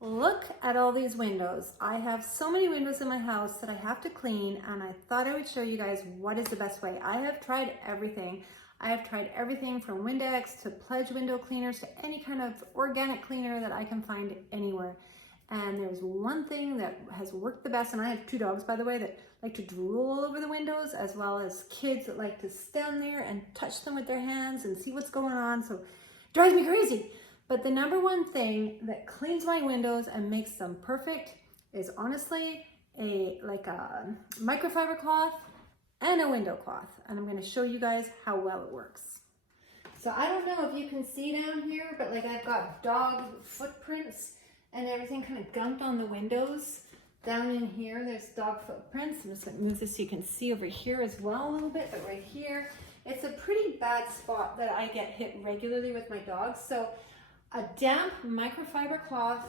Look at all these windows. I have so many windows in my house that I have to clean, and I thought I would show you guys what is the best way. I have tried everything. I have tried everything from Windex to Pledge window cleaners to any kind of organic cleaner that I can find anywhere. And there's one thing that has worked the best, and I have 2 dogs, by the way, that like to drool all over the windows, as well as kids that like to stand there and touch them with their hands and see what's going on. So it drives me crazy. But the number one thing that cleans my windows and makes them perfect is honestly a microfiber cloth and a window cloth. And I'm going to show you guys how well it works. So I don't know if you can see down here, but like I've got dog footprints and everything kind of gumped on the windows. Down in here, there's dog footprints. I'm just going to move this so you can see over here as well a little bit, but right here, it's a pretty bad spot that I get hit regularly with my dogs. So a damp microfiber cloth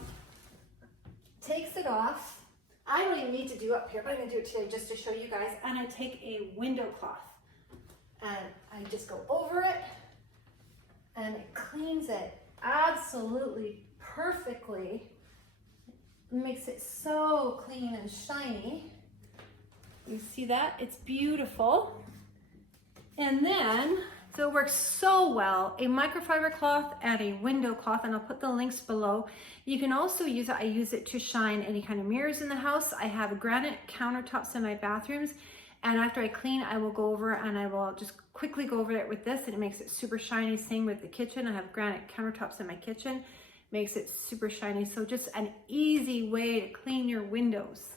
takes it off. I don't even need to do up here, but I'm going to do it today just to show you guys. And I take a window cloth and I just go over it and it cleans it absolutely perfectly. It makes it so clean and shiny. You see that? It's beautiful. And then, so it works so well, a microfiber cloth and a window cloth, and I'll put the links below. You can also use it, I use it to shine any kind of mirrors in the house. I have granite countertops in my bathrooms, and after I clean, I will go over and I will just quickly go over it with this, and it makes it super shiny. Same with the kitchen. I have granite countertops in my kitchen. Makes it super shiny. So just an easy way to clean your windows.